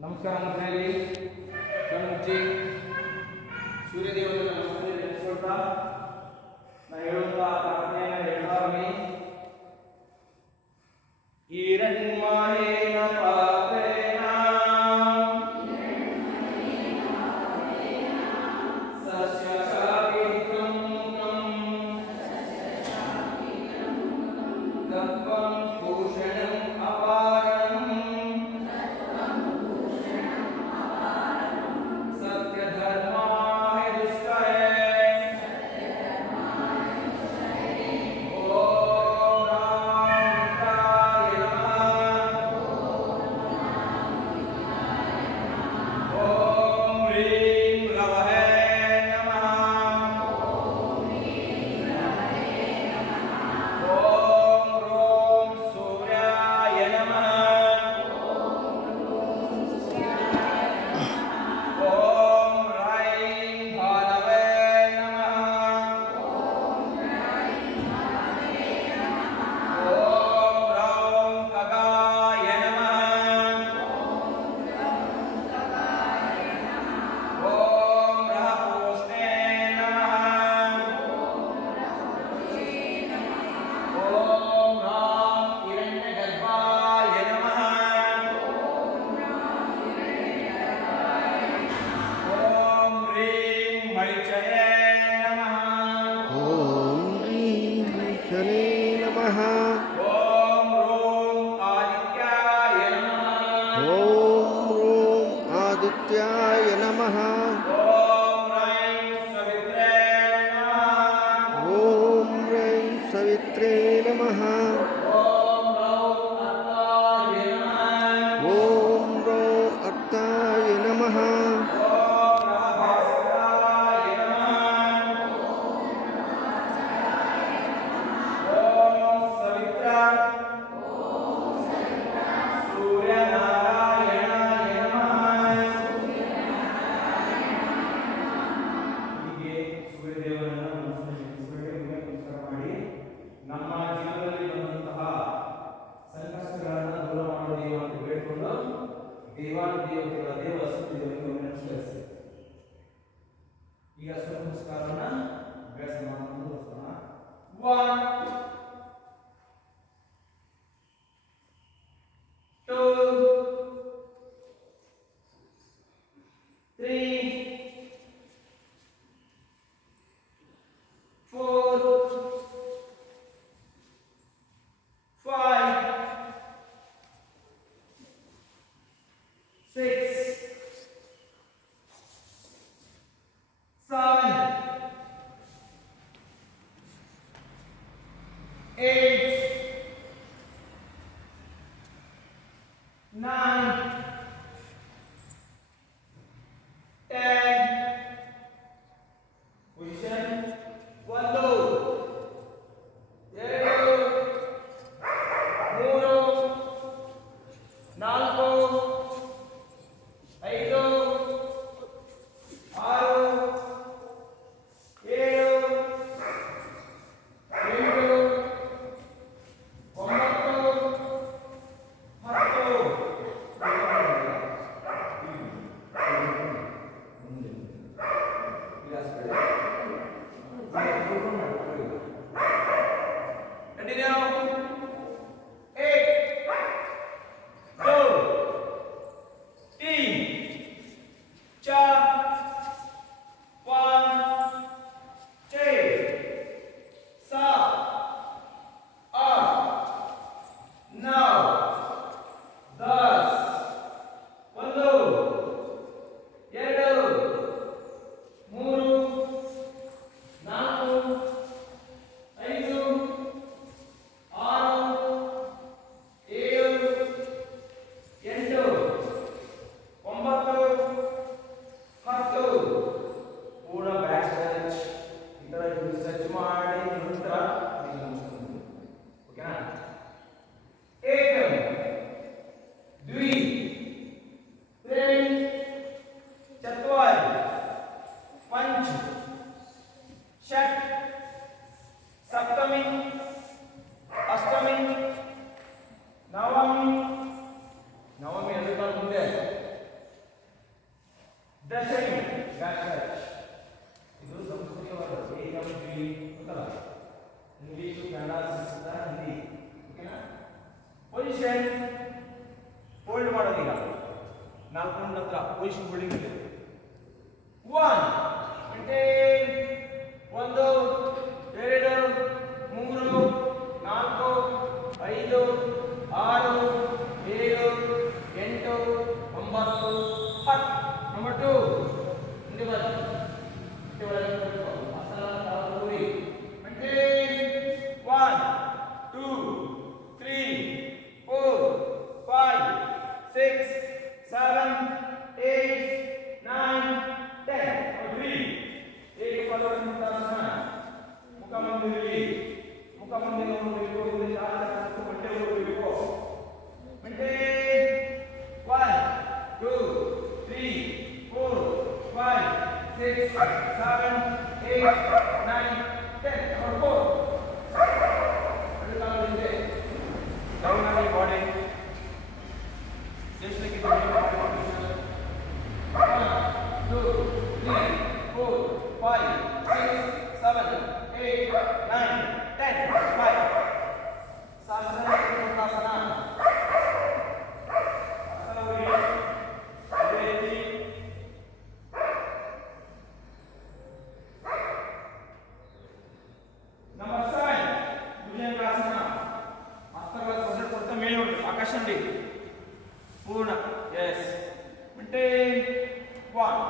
ನಮಸ್ಕಾರ ಮಂತ್ರಿಯಲ್ಲಿ ಕಣ್ಮುಚ್ಚಿ ಸೂರ್ಯದೇವರ ನಮಸ್ತೆ ನೆನೆಸ್ಕೊಳ್ತಾ ನಾನು ಹೇಳುವಂತಹ ಪ್ರಾರ್ಥನೆಯನ್ನು ಹೇಳ್ತಾ ಬನ್ನಿ. ಈರನ್ಮಾಯೇನ ಪಾತ್ರೇನ ಸಸ್ಯಶಾಖಿಕಂ ತತ್ವಂ ಭೂಷಣಂ ಅಪಾರಂ ಸತ್ಯಧರ್ಮಾಯ ದುಷ್ಟಯೇ ಓಂ ರಾಮಚಂದ್ರಾಯ ನಮಃ. ಓಂ ಹ್ರೀಂ ರವಹೇ ನಮಃ. ಓಂ ರೋಂ ಸೂರ್ಯಾಯ ನಮಃ. ಓಂ ರೈಂ ಭಾನವೇ ನಮಃ. ಓಂ ರೌಂ ಖಗಾಯ ನಮಃ. ಓಂ ರಹಪೂಷ್ಣೇ ನಮಃ. ಓಂ ರಾಂ ಹಿರಣ್ಯಗರ್ಭಾಯ ನಮಃ. ಓಂ ಹ್ರೀಂ ಮಳಿಚಯೇ ನಮಃ. ಓಂ ಹ್ರೀಂ ಶನೇ ನಮಃ. ಓಂ ರೋಂ ಆದಿತ್ಯಾಯ ನಮಃ. ಓಂ ರೋಂ ಆದಿತ್ಯಾಯ ನಮಃ. ಓಂ ರೈಂ ಸವಿತ್ರೇ ನಮಃ. ಓಂ ರೈಂ ಸವಿತ್ರೇ ನಮಃ. ಓಂ ರೌಂ ಅತ್ತಾಯ ನಮಃ. ಓಂ ರೌಂ ಅತ್ತಾಯ ನಮಃ. ಓಂ ರಹಭಾಸ್ಕರಾಯ ನಮಃ. ಓಂ ಸವಿತ್ರ ಸೂರ್ಯನಾರಾಯಣಾಯ ನಮಃ. ಹೀಗೆ ಸೂರ್ಯದೇವರನ್ನ ನಮಸ್ಕಾರ ಮಾಡಿ ನಮ್ಮ ಜೀವನದಲ್ಲಿ ಬಂದಂತಹ ಸಂಕಷ್ಟಗಳನ್ನು ದೂರ ಮಾಡುವ ದೇವ ಅಂತ ಬೇಡಿಕೊಂಡು ದೇವಾನುದೇವತೆಗಳ ದೇವ ಸೂರ್ಯದೇವರಿಗೆ ನಮಸ್ಕರಿಸಿ ಈಗ ಸೂರ್ಯ ನಮಸ್ಕಾರವನ್ನ ಅಭ್ಯಾಸ ಮಾಡೋಣ ಮುಂದುವರಿಸೋಣ. 1 2 3 4 5 6 ನವಮಿ ನವಮಿ ಎರಡು ಕಾಲು ಮುಂದೆ. ದಶಮಿ ಇದು ಸಂಸ್ಕೃತವಾದ ಗೊತ್ತಲ್ಲ, ಇಂಗ್ಲಿಷು ಕನ್ನಡ ಸಂಸ್ಕೃತ ಹಿಂದಿ. ಓಕೆನಾ? ಪೊಸಿಷನ್ ಹೋಲ್ಡ್ ಮಾಡೋದೀಗ 4 ನಂತರ ಪೊಸಿಷನ್ ಹೋಲ್ಡಿಂಗ್ ಇದೆ. 1 అంటే 1 2 3 4 5 6 7 8 9 10. Number 2 ini balik. Kita balik asal tawuri. అంటే 1 2 3 4 5 6 7 8 9 10. Agree. Ini kalau kita sana muka mandiri ini cara satu benda mandiri ko. Mende 1 2 3 4 5 6 7 8 9 10. Number 4. Ada kalau ini down on your body. Just like it. 1 2 3 4 5 6 7 8 9 10. 5. Sasana Uttanasana. Asana Vriti. Number 7. Bhujangasana. Asana ಕೊಡ್ತಾ ಮೇಲೆ ನೋಡಿ ಆಕಾಶ ಅಂಡಿ ಪೂರ್ಣ. Yes. ಮತ್ತೆ 1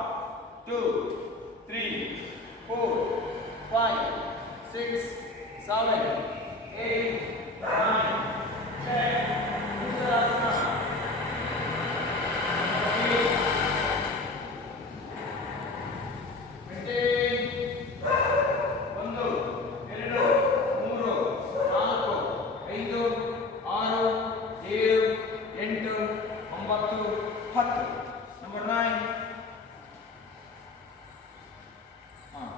2 3 4 5 6 7 8 9 10. Uttanasana. ಮತ್ತೆ 1 2 3 4 5 6 7 8 9 10. Number 9.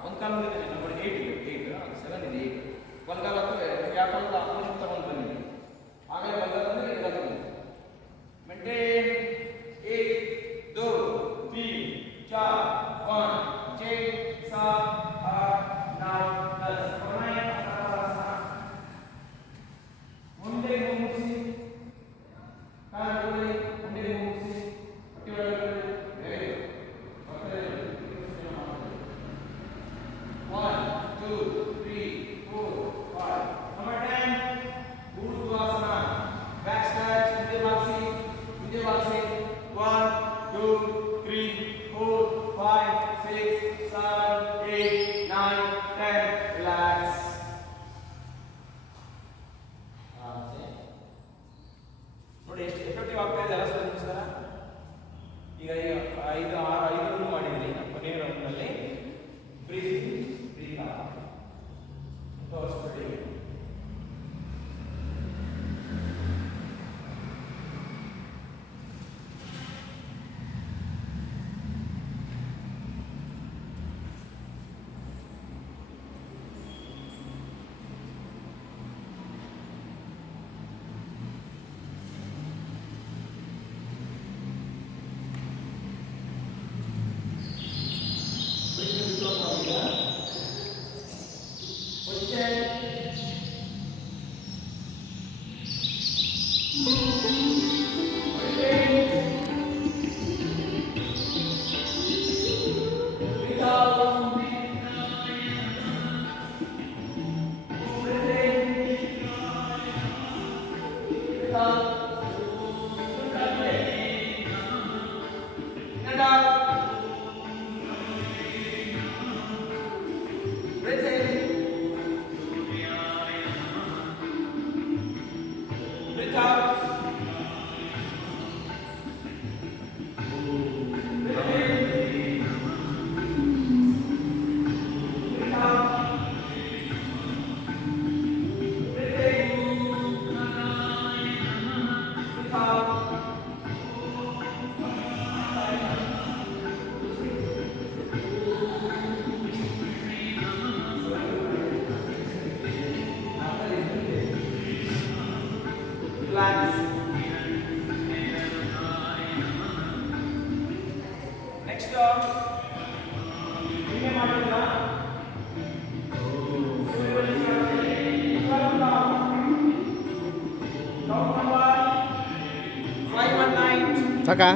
ಒಂದು ಕಾಲ ಇದೆ. Number 8 ಇದೆ. 8 7 ಇದೆ. 8 ಬಲಗಾಲ ಅಥವಾ ಯಾಕಂತ ಅಪೋಸಿಟ್ ತಗೊಂಡು ಬಂದಿದೆ. ಆಮೇಲೆ ಬಲಗಾಲ ಅಂದ್ರೆ ಎಡಗಾಲ ಬಂದಿದೆ. ಮೇಂಟೈನ್ 1 2 3 4 5 6 7 8 9 10. ಮುಂದೆ ಮುಗಿಸಿ ಕಾಲುಗಳು ಮುಂದೆ ಮುಗಿಸಿ ಹೊಟ್ಟೆಯೊಳಗೆ ಬೇರೆ ಹೊಟ್ಟೆ 1 2 3 4 5. Number 10. Urdhvasana. Back stretch. Mudde bagsi. 1 2 3 4 5 6 7 8 9 10. Relax. ನೋಡಿ ಎಷ್ಟು ಎಫೆಕ್ಟಿವ್ ಆಗ್ತಾ ಇದೆ ಅಲ್ಲ ಸರ್ ನಿಮ್ಸ್ಕಾರ. ಈಗ 5 6 5 ಮಾಡಿದ್ರಿ ಕೊನೆಯ ರೌಂಡ್ನಲ್ಲಿ. ಬ್ರೀತ್ ತೋರಿಸ್ಬಿಡಿ. Relax. ನಿನ್ನೆ ಮಾಡಿಲ್ಲ. Count number 519. ಸಾಕಾ